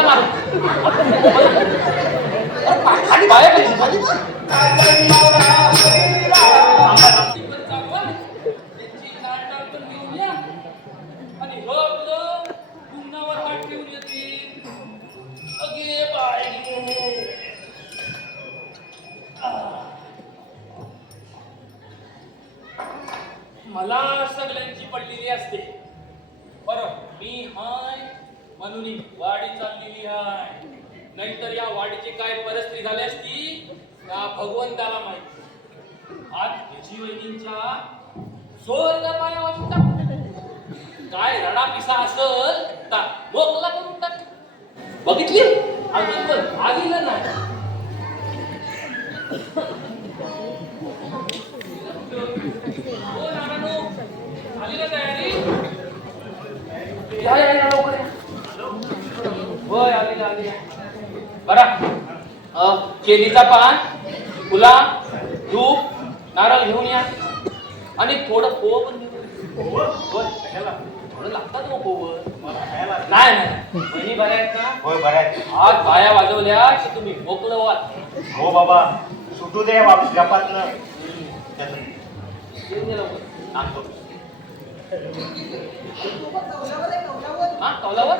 मला मारू खाली बाहेर खाली मला सगळ्यांची पडलेली असते बरं मी हाय म्हणून वाडी चाललेली हाय नाहीतर या वाडीची काय परिस्थिती झाली असती त्या भगवंताला माहिती आज त्याची वहिनींच्या स्वर्ग पाया वाजतात काय रडा पिसा असल तर मोकला करून टाक बघितली अजून पण आलेलं नाही आली ना तयारी या लवकर होय आली आली बरा केलीचा पान फुला धूप नारळ घेऊन या आणि थोडं पोव पण थोडं लागतात मग पोव नाही नाही बहिणी बऱ्या आहेत ना होय बऱ्या आहेत आज बाया वाजवल्या की तुम्ही मोकळं व्हाल हो बाबा सुटू दे जपातनं सांगतो हा कौलावर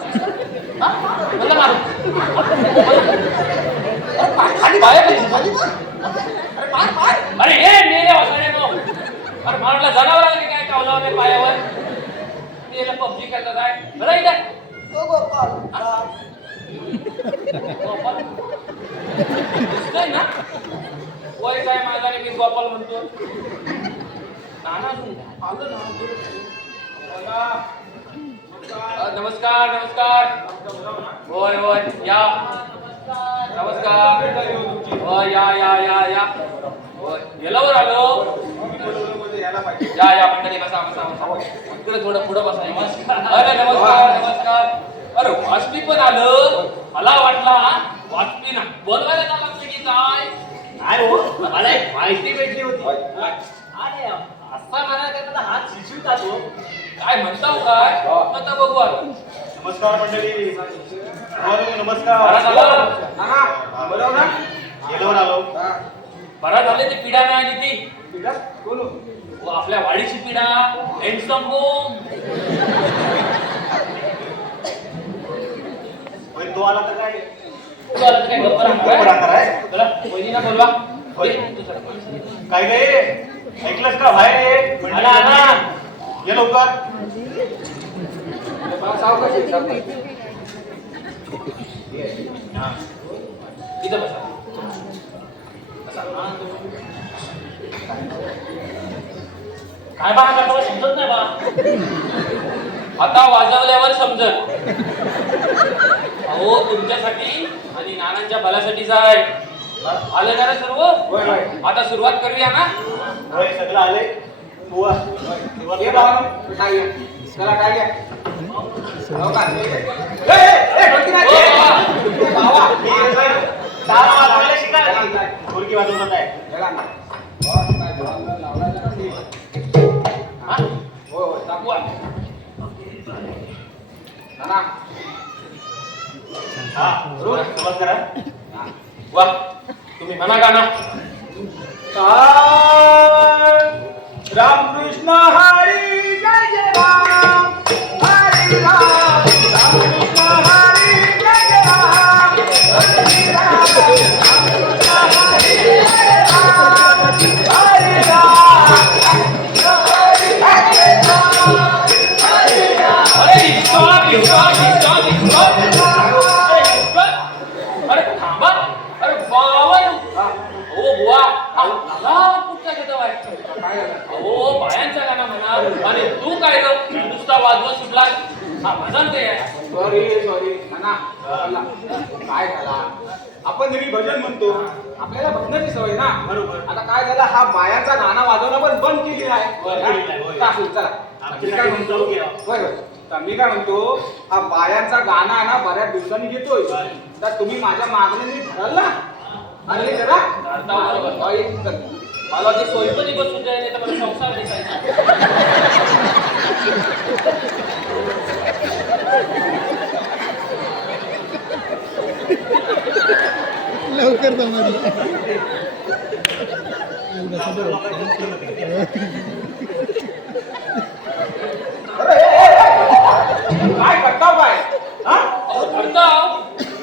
हा मला मारू खाली बाहेर खाली अरे हे मेले वासने नो अरे मारला जनावर आले काय कौलावर पायावर मेले पबजी खेळतात काय बरं इथे गोपाल दिसतोय ना वय काय माझा मी गोपाल म्हणतो नाना आलं ना नमस्कार नमस्कार होय होय या नमस्कार होय या या या या होय गेल्यावर आलो या या मंडळी बसा बसा बसा इकडे थोडं पुढं बसा अरे नमस्कार नमस्कार अरे वाचपी पण आलं मला वाटला वाचपी ना बोलवायला का लागते की काय काय हो मला एक माहिती भेटली होती अरे असा मला हात शिशूतात हो काय म्हणताव काय आता बघू आता नमस्कार मंडळी नमस्कार बरोबर ना गेल्यावर आलो बरा झाले ते पिढा नाही आली ती पिढा कोण आपल्या वाडीची पिढा हँडसम होम तो आला तर काय तू आला तर काय गप्पा राहणार आहे चला वहिनीला बोलवा काय गे ऐकलंस का बाहेर ये आला आला ये लवकर इथं बसा काय बा तुम्हाला समजत नाही बा आता वाजवल्यावर समजत अहो तुमच्यासाठी आणि नानांच्या भल्यासाठीच आहे आलं ना सर्व आता सुरुवात करूया ना होय सगळं आले तू चला काय घ्या मुलगी वाजवत आहे सुरुवात करा वा तुम्ही म्हणा गाणं रामकृष्ण हरी जय जय राम हरी राम रामकृष्ण हरी जय जय राम हरी राम रामकृष्ण हरी जय राम हरी राम अरे थांबा अरे बावन ओ बुवा कुठचा घेतो हो बायांचा गाणं म्हणा आणि तू काय नुसता वाजवत सुटला हा भजन ते आहे सॉरी नाना काय झाला आपण नेहमी भजन म्हणतो आपल्याला भजनाची सवय ना बरोबर आता काय झालं हा बायांचा गाणं वाजवणं पण बंद केलेला आहे चला मी काय म्हणतो होय तर मी काय म्हणतो हा बायांचा गाणं आहे ना बऱ्याच दिवसांनी घेतोय तर तुम्ही माझ्या मागणीने ठरल ना अरे जरा मला ते सोयी पण बसून जाईल तर मला संसार दिसायचा लवकर समजलं. अरे काय करता काय हा करताव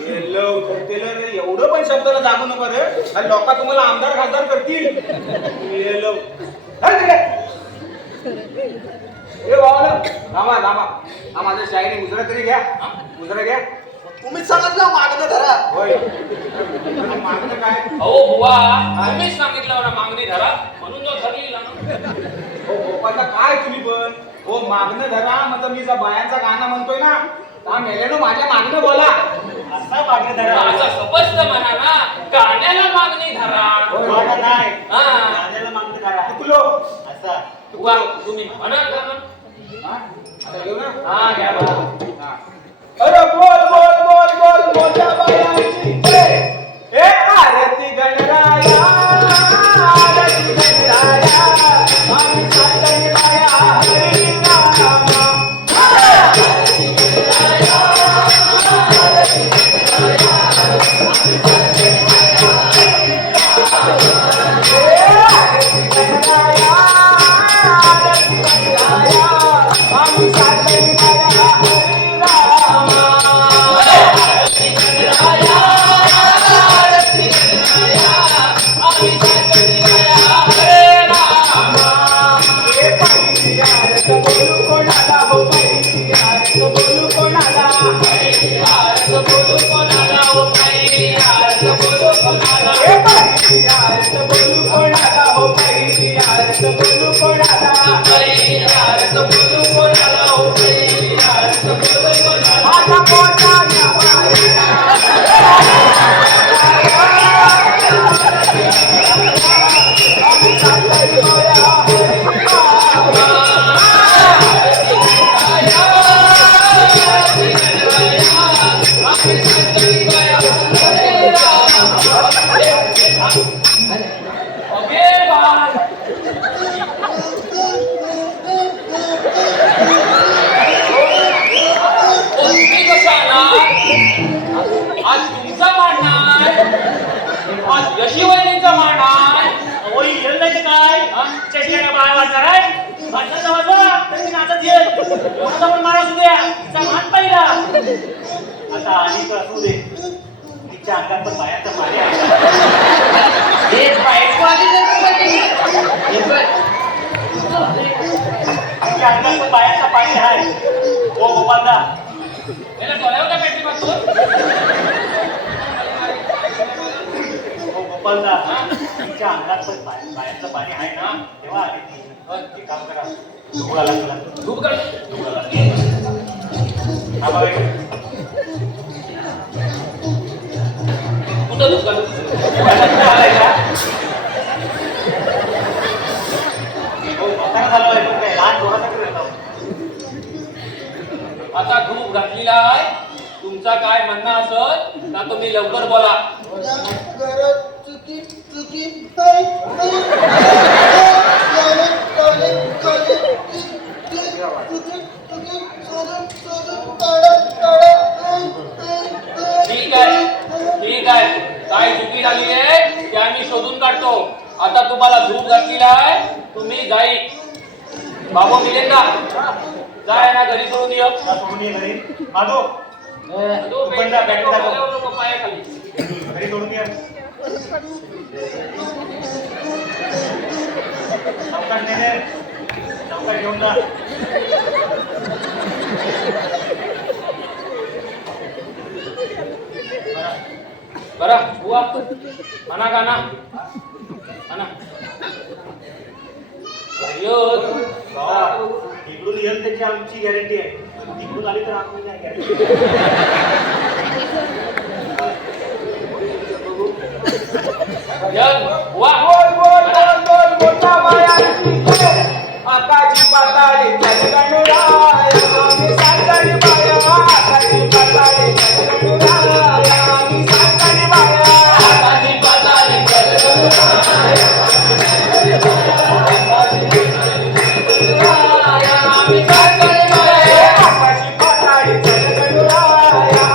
एवढं पण शब्दाला जागू नको रे आणि लोक तुम्हाला आमदार खासदार करतील थांबा थांबा हा माझ्या शाहीने मुजरा तरी घ्या मुजरा घ्या तुम्हीच सांगितलं मागणं धरा. होय मागणं काय अहो बुवा तुम्हीच सांगितलं ना मागणी धरा म्हणून तो धरलेला ना. हो गोपालदा काय तुम्ही पण हो मागणं धरा म्हणजे मी जर बायांचा गाणं म्हणतोय ना त्या मेल्यानं माझ्या मागणं बोला असा मागणं धरा. असं स्पष्ट म्हणा ना गाण्याला मागणी धरा. गाणं नाही. हा. गाण्याला मागणं धरा. चुकलो असा. बुवा तुम्ही म्हणा गाणं. हा आता घेऊ ना हा घ्या बा. हा. अरे बोल बोल बोल बोल मोठ्या बायांची जय. ए आरती गणराया आरती गणराया आम्ही सातही बाया हरी रामा. आरती गणराया आरती गणराया आम्ही सातही बाया हरी रामा. ए आरती गणराया आरती गणराया आम्ही सातही बाया हरी रामा. आरती गणराया आरती गणराया आम्ही सातही बाया हरी रामा. ए पहिली आरत बोलू कोणाला हो पहिली आरत बोलू कोणाला पहिली आरत बोलू कोणाला हो पहिली आरत बोलू कोणाला. ए पहिली आरत बोलू कोणाला हो पहिली आरत बोलू कोणाला पहिली आरत बोलू कोणाला हो पहिली आरत बोलू कोणाला. माझा मोठा या बाईला आम्ही सातही बाया हरी रामा. अगे बाळ तुम्ही कसा आलात? आज तुमचा मान नाही आज यशीवहिनीचा मान आहे. ओय येल नाही काय? चेष्टेला बाळ वाजणार आहे. वाजता वाजवा तरी नाचत येईल. कोणाचा पण माणूस उद्या तिचा मान पाहिला. आता आणि तर असू दे. तिच्या अंगात पण बायाचं पाणी आहे. एक बायको आली तिच्या अंगात पण बायाचं पाणी आहे. ओ गोपालदा त्याला डोळ्यावर का पेटी मारतो? ओ गोपालदा तिच्या अंगात पण बायाचं पाणी आहे ना तेव्हा आली ती. ती काम करा. धुवाला तुला. धूप कर. हा बघा. कुठं धूप कर? आलाय का? हो मोठा झालो आहे पण काय लहान थोडासा करत आहोत. आता धूप घातलेला आहे तुमचा काय म्हणणं असत ना तुम्ही लवकर बोला. ठीक आहे ठीक आहे काय चुकी झाली आहे ते आम्ही शोधून काढतो. आता तुम्हाला धूप घातलेला आहे तुम्ही जाई बाबू मिळेल का जाय ना घरी सोडून ये. हा, सोडून ये घरी. माधव तो बंडा बॅटरी दाखव. नको पायाखाली. घरी सोडून ये. सावकाश नेणे. सावकाश घेऊन जा. बरं बुवा म्हणा गाणा म्हणा. इकडून येईल त्याची आमची गॅरंटी आहे. तिकडून आली तर आम्ही नाही गॅरंटी. बुवा बोल बोल बोल बोल मोठ्या बायांची जय. आकाशी पाताळी जगगणुराया आम्ही सातही बाया आकाशी पाताळी जगगणुराया आम्ही सातही बाया आकाशी पाताळी जगगणुराया आम्ही सातही बाया आकाशी पाताळी जगगणुराया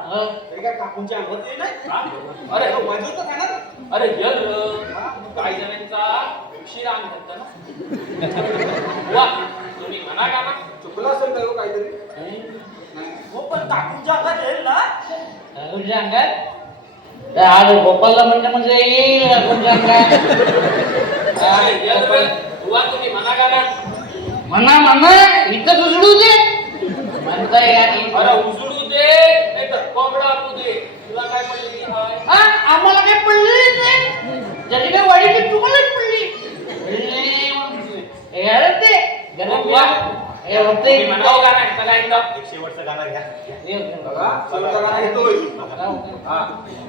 हे काय काकूंची अंगात येईल नाही हा? अरे वाजवत आहे ना अरे यल काही जणांचा उशिरा अंग घालता ना वा तुम्ही म्हणा का ना चुकलं असेल का हो काहीतरी हो पण काकूंच्या अंगात येईल ना तुमच्या अंगात आज गोपालला म्हणजे येईल तुमच्या अंगात अरे यल वा तुम्ही म्हणा का ना म्हणा इथं उजडू दे म्हणता येईल अरे उजळू दे नाही तर कोंबडा आपू दे तुला काय पडली हाय आम्हाला काय पडलेली नाही जरी काय वाडीची तुम्हालाच पडली हे ते तुम्ही होते म्हणावं का नाही त्याला एकदा एक शेवटचं गाणं घ्या बघा चला गाणं घेतोय हा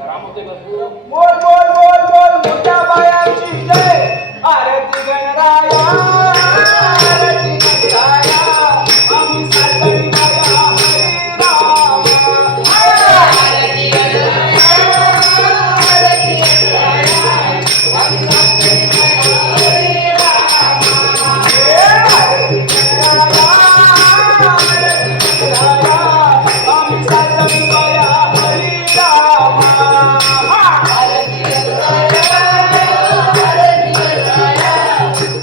राम होते भरपूर बोल बोल बोल बोल मोठ्या बायाची जय आरती गणराया आरती गणराया आम्ही सासरी बाया हरी राम आरती गणराया आरती गणराया आम्ही सासरी बाया हरी राम आरती गणराया आरती गणराया आम्ही सासरी बाया हरी राम आरती गणराया आरती गणराया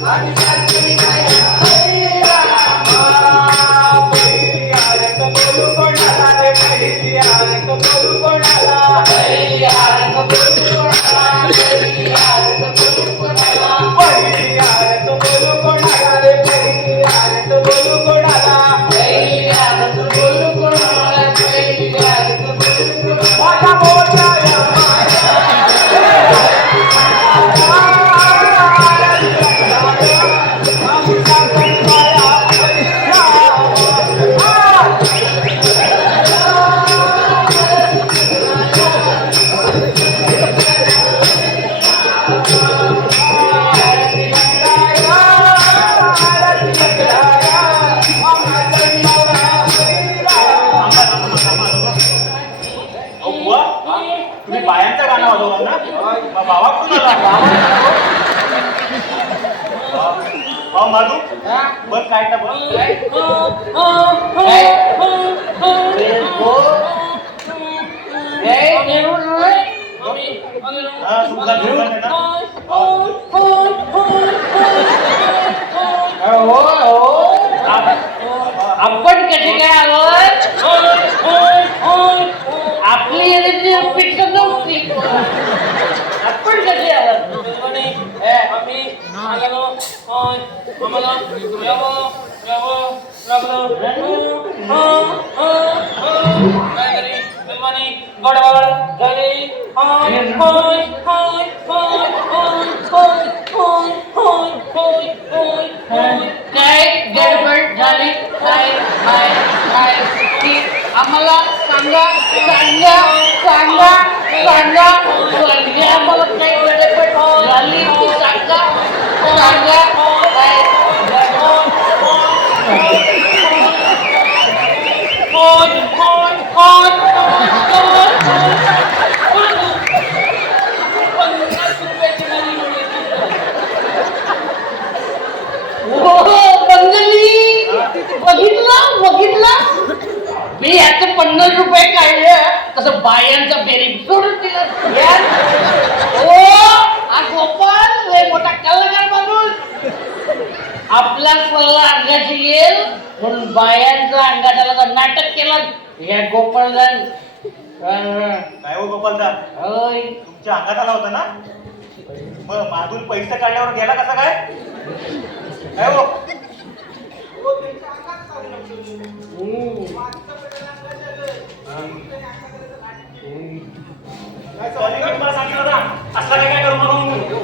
आम्ही सासरी बाया हरी राम पहिली आरत बोलू कोणाला रे पहिली आरत बोलू कोणाला पहिली आरत बोलू कोणाला पहिली आरत बोलू कोणाला पहिली आरत बोलू कोणाला रे पहिली आरत बोलू कोणाला पहिली आरत बोलू कोणाला पहिली आरत बोलू कोणाला माझ्या मोठ्या या माया आम्ही सासरी बाया हरी राम अहो बुवा तुम्ही बायांचं गाणं वाजवलं ना मग भावाकडून आला भाऊ माधू बघ काय तर बघ हा तुमचा घेऊन आहे ना आपण कसे काय आलो आपली एनर्जी फिक्स नव्हती आपण कसे आलो काय गडबड झाली काय काय काय की आम्हाला सांगा सांगा सांगा सांगा सांगा आम्हाला काही गडबड झाली की सांगा सांगा काय बंगली बघितलं बघितलं मी याचं 50 रुपये काढलं तसं बायांचा बेरीज सोडून दिलं यार ओ हा गोपाल लय मोठा कलाकार माणूस आपला सल्ला अंगाची येईल म्हणून बायांचा अंगात आला तर नाटक केलं या गोपालदान काय हो गोपालदा होय तुमच्या अंगात आला होता ना मग माधूर पैसे काढल्यावर गेला कसा काय काय हो सॉलिड मला सांगितलं होता असला काय काय करू नको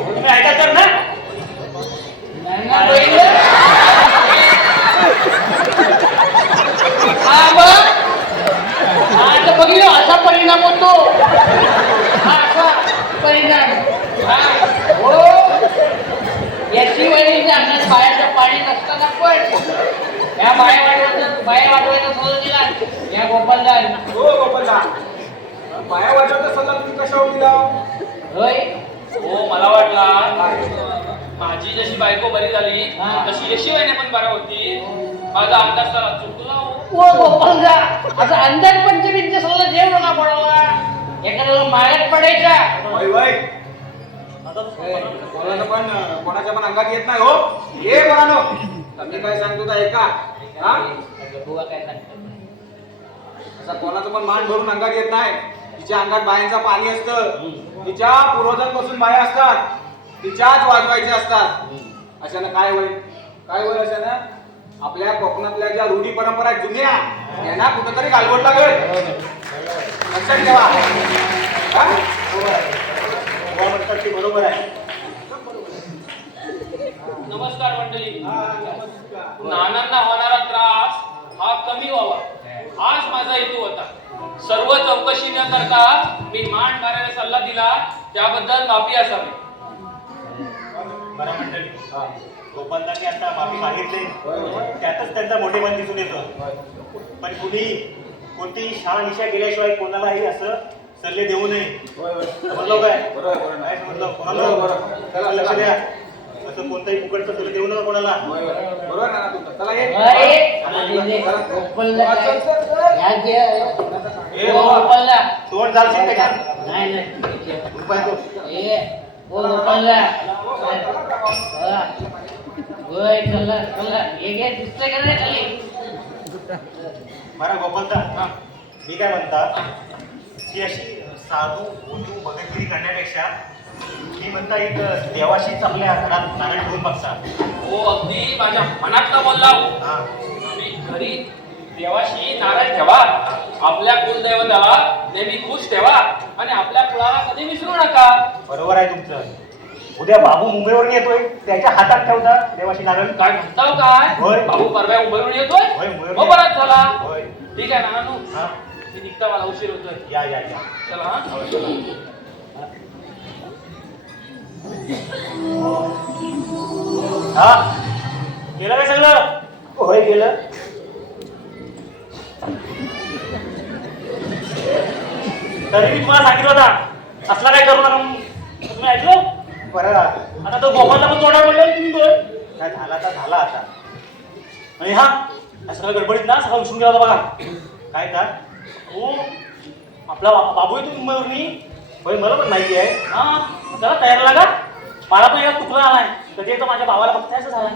तुम्ही ऐकाल तर ना नाही ना बहिणी. हा बघ हा आता बघितलं असा परिणाम होतो हा असा परिणाम हा हो याची वडील अंगात बाहेरचं पाणी नसताना पण या बाया वाढवायचा सल्ला दिला या गोपालदा हो गोपालदा बाया वाजवता सल्ला तुम्ही कशावर दिला होय हो मला वाटला माझी जशी बायको बरी झाली हा. तशी यशिवाने पण बरा होती माझा अंदाज त्याला चुकला हो. ओ गोपालदा असं अंदाज पंचमीचा सल्ला देऊ नका घ्यायचा. वय वय आता कोणाच्या पण अंगात येत नाही हो. ये कोणानो, मी काय सांगतो तर ऐका. हा बुवा काय सांगतो? असा कोणाचं पण मान भरून अंगात येत नाही. तिच्या अंगात बायांचं पाणी असतं. तिच्या पूर्वजांपासून बाया असतात, तिच्याच वाजवायच्या असतात. अशानं काय होईल, काय होईल अशानं? आपल्या कोकणातल्या ज्या रूढी परंपरा आहेत जुन्या, यांना कुठंतरी गालबोट लागेल. लक्षात ठेवा. हा? बुवा म्हणतात ते बरोबर आहे. नमस्कार मंडळी. नानांना होणारा त्रास हा कमी व्हावा हाच माझा हेतू होता. सर्व चौकशी न करता मी मान मारायला सल्ला दिला, त्याबद्दल माफी असावी. बरं मंडळी, गोपालदांनी आता माफी मागितली, त्यातच त्यांचा मोठेपण दिसून येतं. पण कोणतीही शाळा निशा गेल्याशिवाय कोणालाही असं सल्ले देऊ नये. समजलं काय? काय समजलं? कोणाला लक्ष द्या. असं कोणताही फुकटचं सल्ले देऊ नका कोणाला. बरोबर ना तुमचं? चला ये. गोपालला काय? या घ्या. ए ओ गोपालला. तोंड जालशील त्याच्यात. नाही नाही. उपाय तो. ओ गोपालला. होय चला चला. हे घे, दिसतंय का नाही खाली? बरं गोपालदा, मी काय म्हणता, की अशी साधू बोलू भगतगिरी करण्यापेक्षा मी म्हणता एक देवाशीच आपल्या घरात नारळ ठेवून बघता. हो, अगदी माझ्या मनातला बोलला. हा, मी घरी देवाशी नारायण ठेवा, आपल्या कुलदैवताला नेहमी खुश ठेवा आणि आपल्या कुळाला कधी विसरू नका. बरोबर आहे तुमचं. उद्या बाबू मुंबईवरून येतोय, त्याच्या हातात ठेवता देवाशी नारळ. काय म्हणताव काय? होय. बाबू परवा मुंबईवरून येतोय? होय, मुंबईवरून मग बराच झाला. होय. ठीक आहे नानू, हा, मी निघता, मला उशीर होतोय. या या या. चला हा. हा, गेलं काय सगळं? होय गेलं. तरी मी तुम्हाला सांगितलं होता असला काय करू नका म्हणून. तुम्ही ऐकलं? बरं, आता तो गोपालला पण तोडा म्हणलं तुम्ही दोन. काय झाला तर झाला आता. आणि हा सगळं गडबडीत ना सगळं विसरून गेला होता बघा. काय का हो, आपला बाबू आहे तुम्ही मुंबईवरून. होय, मला पण माहिती आहे. हा, चला तयार लागा. मला पण यात तुकडा आलाय. कधी तर माझ्या भावाला फक्त असं झालं.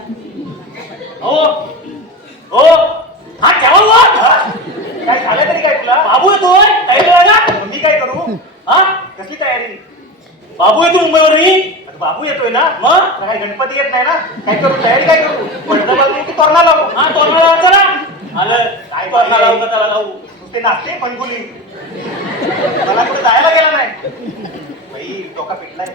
हो हो, हा ठेवा वर. काय झालं तरी काय तुला? बाबू येतोय, तयारी लागा. मी काय करू? हा, कसली तयारी? बाबू येतो मुंबईवरून. बाबू येतोय ना, मग काय गणपती येत नाही ना, काय करू? तयारी काय करू? पडदा लावू की तोरणा लावू? हा, तोरणा लावायचा ना. आलं काय? तोरणा लावू का त्याला लावू? नुसते नाचते फणकुली. मला कुठे जायला गेला नाही बाई, डोका पिटलाय.